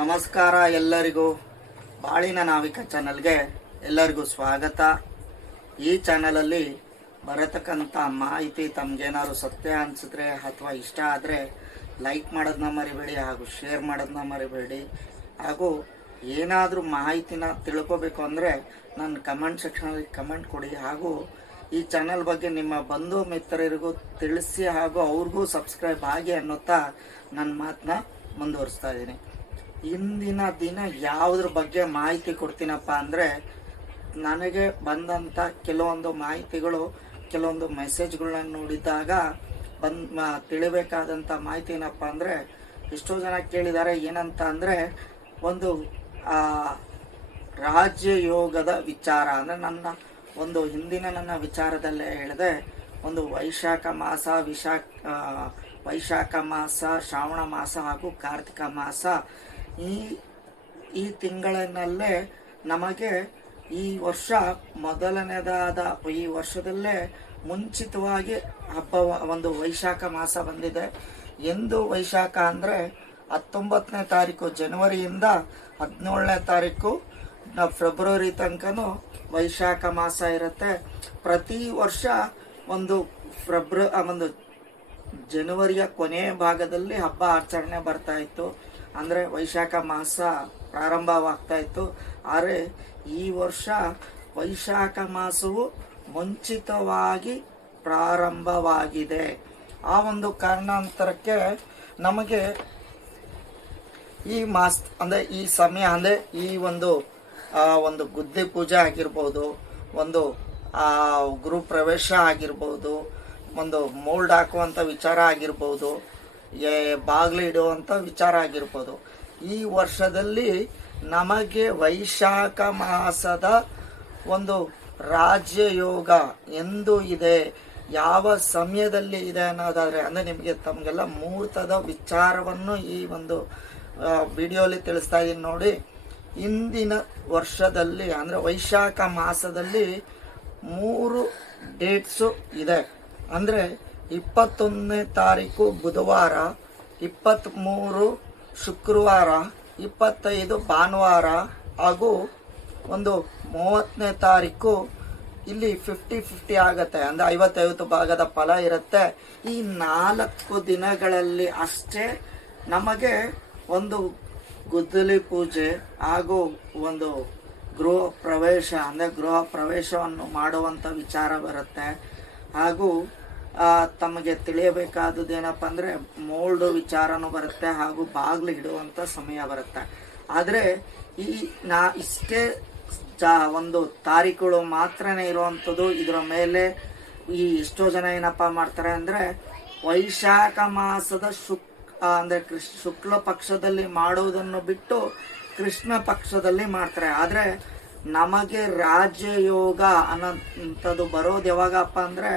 ನಮಸ್ಕಾರ ಎಲ್ಲರಿಗೂ. ಬಾಳಿನ ನಾವಿಕ ಚಾನಲ್ಗೆ ಎಲ್ಲರಿಗೂ ಸ್ವಾಗತ. ಈ ಚಾನಲಲ್ಲಿ ಬರತಕ್ಕಂಥ ಮಾಹಿತಿ ತಮಗೇನಾದ್ರು ಸತ್ಯ ಅನಿಸಿದ್ರೆ ಅಥವಾ ಇಷ್ಟ ಆದರೆ ಲೈಕ್ ಮಾಡೋದನ್ನ ಮರಿಬೇಡಿ ಹಾಗೂ ಶೇರ್ ಮಾಡೋದನ್ನ ಮರಿಬೇಡಿ. ಹಾಗೂ ಏನಾದರೂ ಮಾಹಿತಿನ ತಿಳ್ಕೋಬೇಕು ಅಂದರೆ ನನ್ನ ಕಮೆಂಟ್ ಸೆಕ್ಷನಲ್ಲಿ ಕಮೆಂಟ್ ಕೊಡಿ. ಹಾಗೂ ಈ ಚಾನಲ್ ಬಗ್ಗೆ ನಿಮ್ಮ ಬಂಧು ಮಿತ್ರರಿಗೂ ತಿಳಿಸಿ ಹಾಗೂ ಅವ್ರಿಗೂ ಸಬ್ಸ್ಕ್ರೈಬ್ ಆಗಿ ಅನ್ನುತ್ತಾ ನನ್ನ ಮಾತನ್ನ ಮುಂದುವರಿಸ್ತಾ ಇದ್ದೀನಿ. ಇಂದಿನ ದಿನ ಯಾವುದ್ರ ಬಗ್ಗೆ ಮಾಹಿತಿ ಕೊಡ್ತೀನಪ್ಪ ಅಂದರೆ ನನಗೆ ಬಂದಂಥ ಕೆಲವೊಂದು ಮಾಹಿತಿಗಳು, ಕೆಲವೊಂದು ಮೆಸೇಜ್ಗಳನ್ನ ನೋಡಿದಾಗ ಬಂದ್ ತಿಳಿಬೇಕಾದಂಥ ಮಾಹಿತಿ ಏನಪ್ಪ ಅಂದರೆ ಎಷ್ಟೋ ಜನ ಕೇಳಿದ್ದಾರೆ. ಏನಂತ ಅಂದರೆ ಒಂದು ರಾಜ್ಯ ಯೋಗದ ವಿಚಾರ ಅಂದರೆ ನನ್ನ ಒಂದು ಹಿಂದಿನ ನನ್ನ ವಿಚಾರದಲ್ಲೇ ಹೇಳಿದೆ. ಒಂದು ವೈಶಾಖ ಮಾಸ, ವಿಶಾಖ ವೈಶಾಖ ಮಾಸ, ಶ್ರಾವಣ ಮಾಸ ಹಾಗೂ ಕಾರ್ತಿಕ ಮಾಸ ಈ ಈ ತಿಂಗಳಿನಲ್ಲೇ ನಮಗೆ ಈ ವರ್ಷ ಮೊದಲನೇದಾದ, ಈ ವರ್ಷದಲ್ಲೇ ಮುಂಚಿತವಾಗಿ ಹಬ್ಬ, ಒಂದು ವೈಶಾಖ ಮಾಸ ಬಂದಿದೆ. ಎಂದು ವೈಶಾಖ ಅಂದರೆ ಹತ್ತೊಂಬತ್ತನೇ ತಾರೀಕು ಜನವರಿಯಿಂದ ಹದಿನೇಳನೇ ತಾರೀಕು ಫೆಬ್ರವರಿ ತನಕನೂ ವೈಶಾಖ ಮಾಸ ಇರುತ್ತೆ. ಪ್ರತಿ ವರ್ಷ ಒಂದು ಫೆಬ್ರ ಒಂದು ಜನವರಿಯ ಕೊನೆಯ ಭಾಗದಲ್ಲಿ ಹಬ್ಬ ಆಚರಣೆ ಬರ್ತಾ ಇತ್ತು. ಅಂದರೆ ವೈಶಾಖ ಮಾಸ ಪ್ರಾರಂಭವಾಗ್ತಾ ಇತ್ತು. ಆದರೆ ಈ ವರ್ಷ ವೈಶಾಖ ಮಾಸವು ಮುಂಚಿತವಾಗಿ ಪ್ರಾರಂಭವಾಗಿದೆ. ಆ ಒಂದು ಕಾರಣಾಂತರಕ್ಕೆ ನಮಗೆ ಈ ಮಾಸ್, ಅಂದರೆ ಈ ಸಮಯ, ಅಂದರೆ ಈ ಒಂದು ಒಂದು ಗುದ್ದೆ ಪೂಜೆ ಆಗಿರ್ಬೋದು, ಒಂದು ಗುರು ಪ್ರವೇಶ ಆಗಿರ್ಬೋದು, ಒಂದು ಮೋಲ್ಡ್ ಹಾಕುವಂಥ ವಿಚಾರ ಆಗಿರ್ಬೋದು ಬಾಗಿಲು ಇಡುವಂಥ ವಿಚಾರ ಆಗಿರ್ಬೋದು. ಈ ವರ್ಷದಲ್ಲಿ ನಮಗೆ ವೈಶಾಖ ಮಾಸದ ಒಂದು ರಾಜ್ಯ ಯೋಗ ಎಂದು ಇದೆ. ಯಾವ ಸಮಯದಲ್ಲಿ ಇದೆ ಅನ್ನೋದಾದರೆ, ಅಂದರೆ ನಿಮಗೆ ತಮಗೆಲ್ಲ ಮುಹೂರ್ತದ ವಿಚಾರವನ್ನು ಈ ಒಂದು ವಿಡಿಯೋಲಿ ತಿಳಿಸ್ತಾ ಇದ್ದೀನಿ ನೋಡಿ. ಇಂದಿನ ವರ್ಷದಲ್ಲಿ, ಅಂದರೆ ವೈಶಾಖ ಮಾಸದಲ್ಲಿ ಮೂರು ಡೇಟ್ಸು ಇದೆ. ಅಂದರೆ ಇಪ್ಪತ್ತೊಂದನೇ ತಾರೀಕು ಬುಧವಾರ ಇಪ್ಪತ್ತ್ಮೂರು ಶುಕ್ರವಾರ, ಇಪ್ಪತ್ತೈದು ಭಾನುವಾರ, ಹಾಗೂ ಒಂದು ಮೂವತ್ತನೇ ತಾರೀಕು ಇಲ್ಲಿ ಫಿಫ್ಟಿ ಫಿಫ್ಟಿ ಆಗುತ್ತೆ. ಅಂದರೆ ಐವತ್ತೈವತ್ತು ಭಾಗದ ಫಲ ಇರುತ್ತೆ. ಈ ನಾಲ್ಕು ದಿನಗಳಲ್ಲಿ ಅಷ್ಟೇ ನಮಗೆ ಒಂದು ಗುದ್ದಲಿ ಪೂಜೆ ಹಾಗೂ ಒಂದು ಗೃಹ ಪ್ರವೇಶ, ಅಂದರೆ ಗೃಹ ಪ್ರವೇಶವನ್ನು ಮಾಡುವಂಥ ವಿಚಾರ ಬರುತ್ತೆ. ಹಾಗೂ ತಮಗೆ ತಿಳಿಯಬೇಕಾದದ್ದು ಏನಪ್ಪ ಅಂದರೆ ಮೋಲ್ಡ್ ವಿಚಾರನೂ ಬರುತ್ತೆ ಹಾಗೂ ಬಾಗಿಲು ಇಡುವಂಥ ಸಮಯ ಬರುತ್ತೆ. ಆದರೆ ಈ ನಾ ಇಷ್ಟೇ ಜಾ ಒಂದು ತಾರೀಕುಗಳು ಮಾತ್ರನೇ ಇರುವಂಥದ್ದು, ಇದರ ಮೇಲೆ ಈ ಎಷ್ಟೋ ಜನ ಏನಪ್ಪ ಮಾಡ್ತಾರೆ ಅಂದರೆ ವೈಶಾಖ ಮಾಸದ ಶುಕ್ ಅಂದರೆ ಕೃಷ್, ಶುಕ್ಲ ಪಕ್ಷದಲ್ಲಿ ಮಾಡುವುದನ್ನು ಬಿಟ್ಟು ಕೃಷ್ಣ ಪಕ್ಷದಲ್ಲಿ ಮಾಡ್ತಾರೆ. ಆದರೆ ನಮಗೆ ರಾಜ್ಯಯೋಗ ಅನ್ನೋಂಥದ್ದು ಬರೋದು ಯಾವಾಗಪ್ಪ ಅಂದರೆ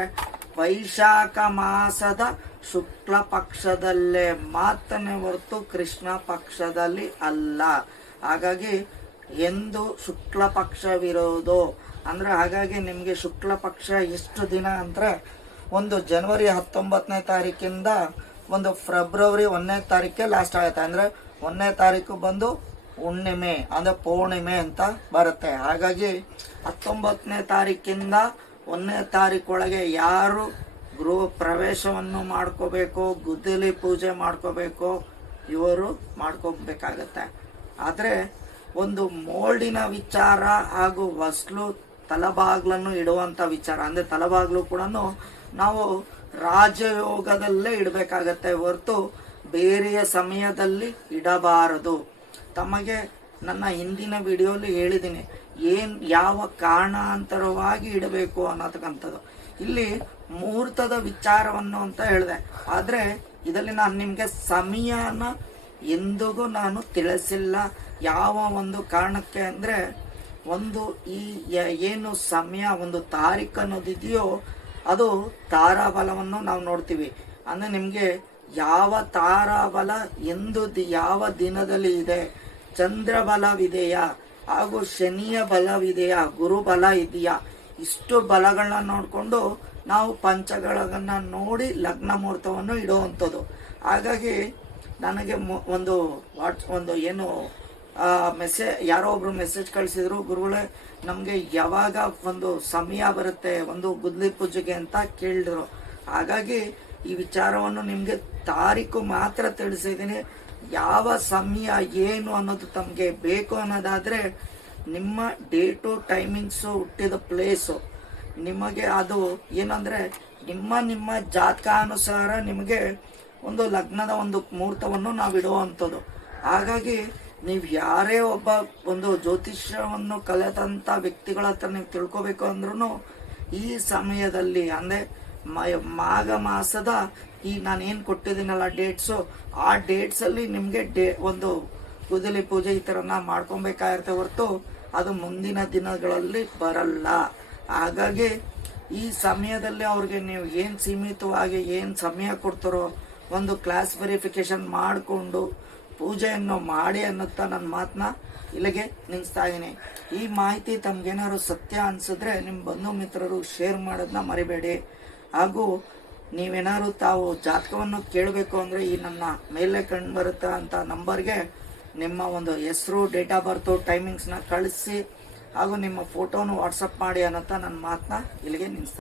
ವೈಶಾಖ ಮಾಸದ ಶುಕ್ಲ ಪಕ್ಷದಲ್ಲೇ ಮಾತನೇ ಹೊರತು ಕೃಷ್ಣ ಪಕ್ಷದಲ್ಲಿ ಅಲ್ಲ. ಹಾಗಾಗಿ ಎಂದು ಶುಕ್ಲ ಪಕ್ಷವಿರೋದು ಅಂದರೆ ಹಾಗಾಗಿ ನಿಮಗೆ ಶುಕ್ಲ ಪಕ್ಷ ಎಷ್ಟು ದಿನ ಅಂದರೆ ಒಂದು ಜನವರಿ ಹತ್ತೊಂಬತ್ತನೇ ತಾರೀಕಿಂದ ಒಂದು ಫೆಬ್ರವರಿ ಒಂದನೇ ತಾರೀಕೆ ಲಾಸ್ಟ್ ಆಗುತ್ತೆ. ಅಂದರೆ ಒಂದನೇ ತಾರೀಕು ಬಂದು ಹುಣ್ಣಿಮೆ, ಅಂದರೆ ಪೌರ್ಣಿಮೆ ಅಂತ ಬರುತ್ತೆ. ಹಾಗಾಗಿ ಹತ್ತೊಂಬತ್ತನೇ ತಾರೀಕಿಂದ ಒಂದನೇ ತಾರೀಕೊಳಗೆ ಯಾರು ಗೃಹ ಪ್ರವೇಶವನ್ನು ಮಾಡ್ಕೋಬೇಕು, ಗುದ್ದಲಿ ಪೂಜೆ ಮಾಡ್ಕೋಬೇಕು, ಇವರು ಮಾಡ್ಕೋಬೇಕಾಗತ್ತೆ. ಆದರೆ ಒಂದು ಮೋಲ್ಡಿನ ವಿಚಾರ ಹಾಗೂ ವಸ್ಲು ತಲಬಾಗ್ಲನ್ನು ಇಡುವಂಥ ವಿಚಾರ, ಅಂದರೆ ತಲಬಾಗ್ಲು ಕೂಡ ನಾವು ರಾಜಯೋಗದಲ್ಲೇ ಇಡಬೇಕಾಗತ್ತೆ ಹೊರತು ಬೇರೆಯ ಸಮಯದಲ್ಲಿ ಇಡಬಾರದು. ತಮಗೆ ನನ್ನ ಹಿಂದಿನ ವಿಡಿಯೋಲಿ ಹೇಳಿದ್ದೀನಿ ಏನು ಯಾವ ಕಾರಣಾಂತರವಾಗಿ ಇಡಬೇಕು ಅನ್ನತಕ್ಕಂಥದ್ದು. ಇಲ್ಲಿ ಮುಹೂರ್ತದ ವಿಚಾರವನ್ನು ಅಂತ ಹೇಳಿದೆ. ಆದರೆ ಇದರಲ್ಲಿ ನಾನು ನಿಮಗೆ ಸಮಯನ ಎಂದಿಗೂ ನಾನು ತಿಳಿಸಿಲ್ಲ. ಯಾವ ಒಂದು ಕಾರಣಕ್ಕೆ ಅಂದರೆ ಒಂದು ಈ ಏನು ಸಮಯ, ಒಂದು ತಾರೀಕು ಅನ್ನೋದಿದೆಯೋ ಅದು ತಾರಾಬಲವನ್ನು ನಾವು ನೋಡ್ತೀವಿ. ಅಂದರೆ ನಿಮಗೆ ಯಾವ ತಾರಾಬಲ ಎಂದು ಯಾವ ದಿನದಲ್ಲಿ ಇದೆ? ಚಂದ್ರ ಬಲವಿದೆಯಾ ಹಾಗೂ ಶನಿಯ ಬಲವಿದೆಯಾ ಗುರು ಬಲ ಇದೆಯಾ. ಇಷ್ಟು ಬಲಗಳನ್ನ ನೋಡಿಕೊಂಡು ನಾವು ಪಂಚಗಳನ್ನ ನೋಡಿ ಲಗ್ನ ಮುಹೂರ್ತವನ್ನು ಇಡುವಂಥದ್ದು. ಹಾಗಾಗಿ ನನಗೆ ಒಂದು ವಾಟ್ಸ್, ಒಂದು ಏನು ಮೆಸೇಜ್ ಯಾರೋ ಒಬ್ರು ಮೆಸೇಜ್ ಕಳಿಸಿದ್ರು, ಗುರುಗಳೇ, ನಮಗೆ ಯಾವಾಗ ಒಂದು ಸಮಯ ಬರುತ್ತೆ, ಒಂದು ಗುದ್ಲಿ ಪೂಜೆಗೆ ಅಂತ ಕೇಳಿದ್ರು. ಹಾಗಾಗಿ ಈ ವಿಚಾರವನ್ನು ನಿಮಗೆ ತಾರೀಕು ಮಾತ್ರ ತಿಳಿಸಿದ್ದೀನಿ. ಯಾವ ಸಮಯ ಏನು ಅನ್ನೋದು ತಮಗೆ ಬೇಕು ಅನ್ನೋದಾದರೆ ನಿಮ್ಮ ಡೇಟು ಟೈಮಿಂಗ್ಸು ಹುಟ್ಟಿದ ಪ್ಲೇಸು. ನಿಮಗೆ ಅದು ಏನಂದರೆ ನಿಮ್ಮ ನಿಮ್ಮ ಜಾತಕಾನುಸಾರ ನಿಮಗೆ ಒಂದು ಲಗ್ನದ ಒಂದು ಮುಹೂರ್ತವನ್ನು ನಾವು ಇಡುವಂಥದ್ದು. ಹಾಗಾಗಿ ನೀವು ಯಾರೇ ಒಬ್ಬ ಒಂದು ಜ್ಯೋತಿಷ್ಯವನ್ನು ಕಲಿತಂಥ ವ್ಯಕ್ತಿಗಳ ಹತ್ರ ನೀವು ತಿಳ್ಕೊಬೇಕು ಅಂದ್ರೂ ಈ ಸಮಯದಲ್ಲಿ ಅಂದರೆ ಮಾಘ ಮಾಸದ ಈ ನಾನು ಏನು ಕೊಟ್ಟಿದ್ದೀನಲ್ಲ ಡೇಟ್ಸು ಆ ಡೇಟ್ಸಲ್ಲಿ ನಿಮಗೆ ಡೇ, ಒಂದು ಕುದಲಿ ಪೂಜೆ ಈ ಥರನ ಮಾಡ್ಕೊಬೇಕಾಗಿರುತ್ತೆ ಹೊರತು ಅದು ಮುಂದಿನ ದಿನಗಳಲ್ಲಿ ಬರಲ್ಲ. ಹಾಗಾಗಿ ಈ ಸಮಯದಲ್ಲಿ ಅವ್ರಿಗೆ ನೀವು ಏನು ಸೀಮಿತವಾಗಿ ಏನು ಸಮಯ ಕೊಡ್ತಾರೋ ಒಂದು ಕ್ಲಾಸ್ ವೆರಿಫಿಕೇಶನ್ ಮಾಡಿಕೊಂಡು ಪೂಜೆಯನ್ನು ಮಾಡಿ ಅನ್ನುತ್ತಾ ನನ್ನ ಮಾತನ್ನ ಇಲ್ಲಿಗೆ ನಿಲ್ಲಿಸ್ತಾ ಇದ್ದೀನಿ. ಈ ಮಾಹಿತಿ ತಮ್ಗೇನಾದ್ರು ಸತ್ಯ ಅನಿಸಿದ್ರೆ ನಿಮ್ಮ ಬಂಧು ಮಿತ್ರರು ಶೇರ್ ಮಾಡೋದನ್ನ ಮರಿಬೇಡಿ. ಹಾಗೂ ನೀವೇನಾದ್ರು ತಾವು ಜಾತಕವನ್ನು ಕೇಳಬೇಕು ಅಂದರೆ ಈ ನನ್ನ ಮೇಲೆ ಕಂಡು ಬರುತ್ತಾ ಅಂತ ನಂಬರ್ಗೆ ನಿಮ್ಮ ಒಂದು ಹೆಸರು, ಡೇಟ್ ಆಫ್ ಬರ್ತು ಟೈಮಿಂಗ್ಸ್ನ ಕಳಿಸಿ ಹಾಗೂ ನಿಮ್ಮ ಫೋಟೋನು ವಾಟ್ಸಪ್ ಮಾಡಿ ಅನ್ನೋಂಥ ನನ್ನ ಮಾತನ್ನ ಇಲ್ಲಿಗೆ ನಿಲ್ಲಿಸ್ತಾ